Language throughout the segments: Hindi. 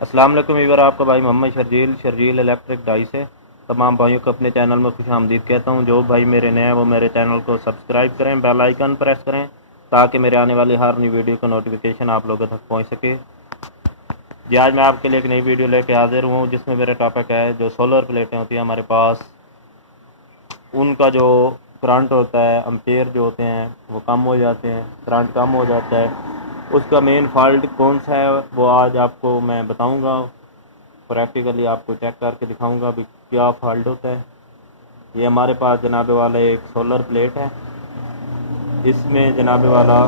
अस्सलाम वालेकुम वीवर, आपका भाई मोहम्मद शर्जील इलेक्ट्रिक डाई से तमाम भाइयों को अपने चैनल में खुशामदीद कहता हूं। जो भाई मेरे नए हैं वो मेरे चैनल को सब्सक्राइब करें, बेल आइकन प्रेस करें ताकि मेरे आने वाली हर नई वीडियो का नोटिफिकेशन आप लोगों तक पहुंच सके। जी आज मैं आपके लिए एक नई वीडियो लेके हाजिर हूँ जिसमें मेरा टॉपिक है जो सोलर प्लेटें होती हैं हमारे पास, उनका जो करंट होता है, अम्पेयर जो होते हैं वो कम हो जाते हैं, करंट कम हो जाता है, उसका मेन फॉल्ट कौन सा है वो आज आपको मैं बताऊंगा। प्रैक्टिकली आपको चेक करके दिखाऊंगा भी क्या फॉल्ट होता है। ये हमारे पास जनाबे वाला एक सोलर प्लेट है, इसमें जनाबे वाला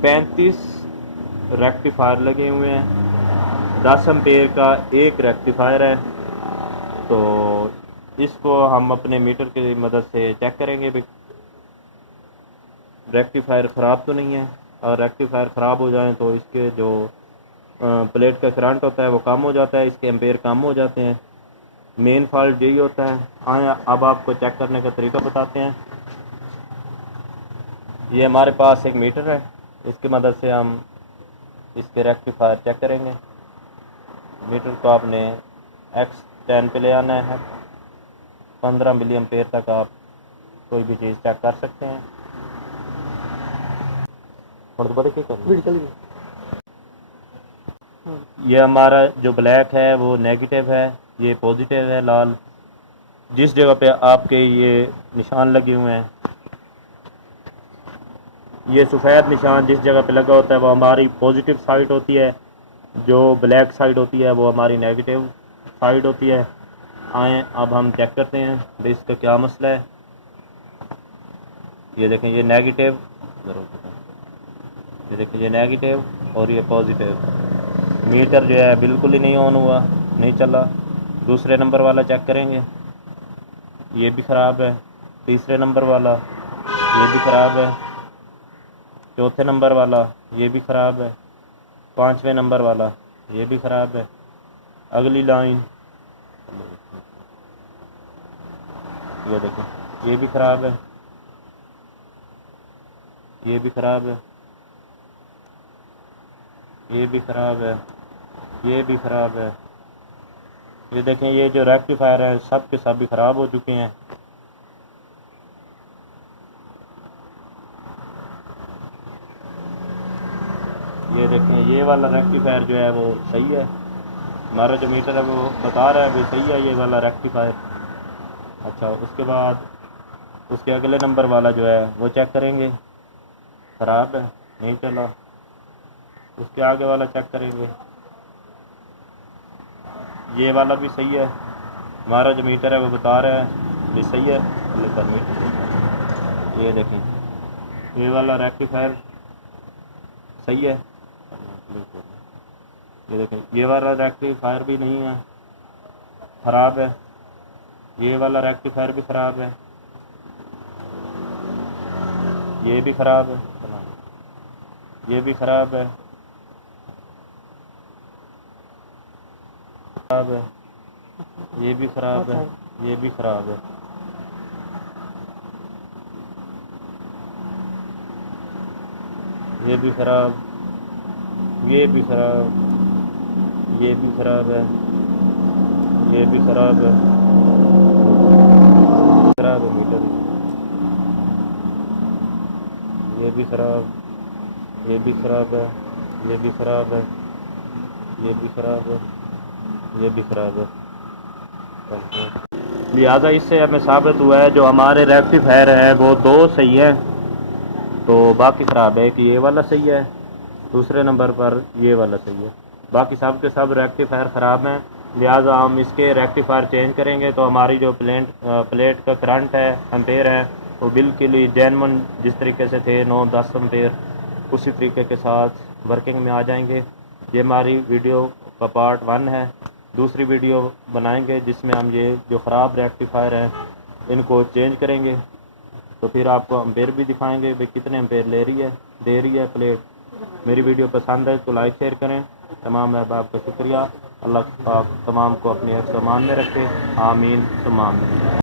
35 रेक्टिफायर लगे हुए हैं, 10 एम्पेयर का एक रेक्टिफायर है। तो इसको हम अपने मीटर की मदद से चेक करेंगे भी रेक्टिफायर ख़राब तो नहीं है, और रेक्टिफायर ख़राब हो जाए तो इसके जो प्लेट का करंट होता है वो कम हो जाता है, इसके एम्पेयर कम हो जाते हैं। मेन फॉल्ट यही होता है। आए अब आपको चेक करने का तरीका बताते हैं। ये हमारे पास एक मीटर है, इसकी मदद से हम इसके रेक्टिफायर चेक करेंगे। मीटर को आपने X10 पे ले आना है, 15 मिली एम्पेयर तक आप कोई भी चीज़ चेक कर सकते हैं। और दोबारा क्या करना है? ये हमारा जो ब्लैक है वो नेगेटिव है, ये पॉजिटिव है लाल। जिस जगह पे आपके ये निशान लगे हुए हैं, ये सफ़ेद निशान जिस जगह पे लगा होता है वो हमारी पॉजिटिव साइड होती है, जो ब्लैक साइड होती है वो हमारी नेगेटिव साइड होती है। आए अब हम चेक करते हैं भाई इसका क्या मसला है। ये देखें, ये नेगेटिव, ये देखें, ये नेगेटिव और ये पॉजिटिव। मीटर जो है बिल्कुल ही नहीं ऑन हुआ, नहीं चला। दूसरे नंबर वाला चेक करेंगे, ये भी ख़राब है। तीसरे नंबर वाला ये भी ख़राब है। चौथे नंबर वाला ये भी ख़राब है। पांचवें नंबर वाला ये भी ख़राब है। अगली लाइन ये देखें, ये भी ख़राब है, ये भी ख़राब है, ये भी ख़राब है, ये भी ख़राब है। ये देखें, ये जो रेक्टिफायर है सब के सब भी ख़राब हो चुके हैं। ये देखें, ये वाला रेक्टिफायर जो है वो सही है, हमारा जो मीटर है वो बता रहा है भाई सही है ये वाला रेक्टिफायर। अच्छा, उसके बाद उसके अगले नंबर वाला जो है वो चेक करेंगे, ख़राब है, नहीं चला। उसके आगे वाला चेक करेंगे, ये वाला भी सही है, हमारा जो मीटर है वो बता रहा है ये सही है। मीटर ये देखें, ये वाला रेक्टिफायर सही है। ये देखें, ये वाला रेक्टिफायर भी नहीं है, ख़राब है। ये वाला रेक्टिफायर भी ख़राब है, ये भी ख़राब है, ये भी ख़राब है, ख़राब है, ये भी ख़राब है, ये भी ख़राब है। ये भी ख़राब, ये भी ख़राब, ये भी ख़राब है, ये भी ख़राब है, ख़राब है मीटर, ये भी ख़राब, ये भी ख़राब है, ये भी ख़राब है, ये भी ख़राब है, ये भी ख़राब है। लिहाजा इससे हमें साबित हुआ है जो हमारे रेक्टिफायर हैं वो दो सही हैं, तो बाकी ख़राब है कि ये वाला सही है, दूसरे नंबर पर ये वाला सही है, बाकी सब के सब रेक्टिफायर ख़राब हैं। लिहाजा हम इसके रेक्टिफायर चेंज करेंगे तो हमारी जो प्लेट का करंट है, एम्पेयर है, वो बिल्कुल ही जेन्युइन जिस तरीके से थे 9-10 एम्पेयर उसी तरीके के साथ वर्किंग में आ जाएंगे। ये हमारी वीडियो का पार्ट 1 है। दूसरी वीडियो बनाएंगे जिसमें हम ये जो ख़राब रेक्टिफायर हैं इनको चेंज करेंगे, तो फिर आपको एम्पेयर भी दिखाएंगे भाई कितने एम्पेयर दे रही है प्लेट। मेरी वीडियो पसंद है तो लाइक शेयर करें। तमाम अहबाब का शुक्रिया। अल्लाह पाक तमाम को अपने हिफ्ज़-ओ-अमान में रखे। आमीन सुम्मा आमीन।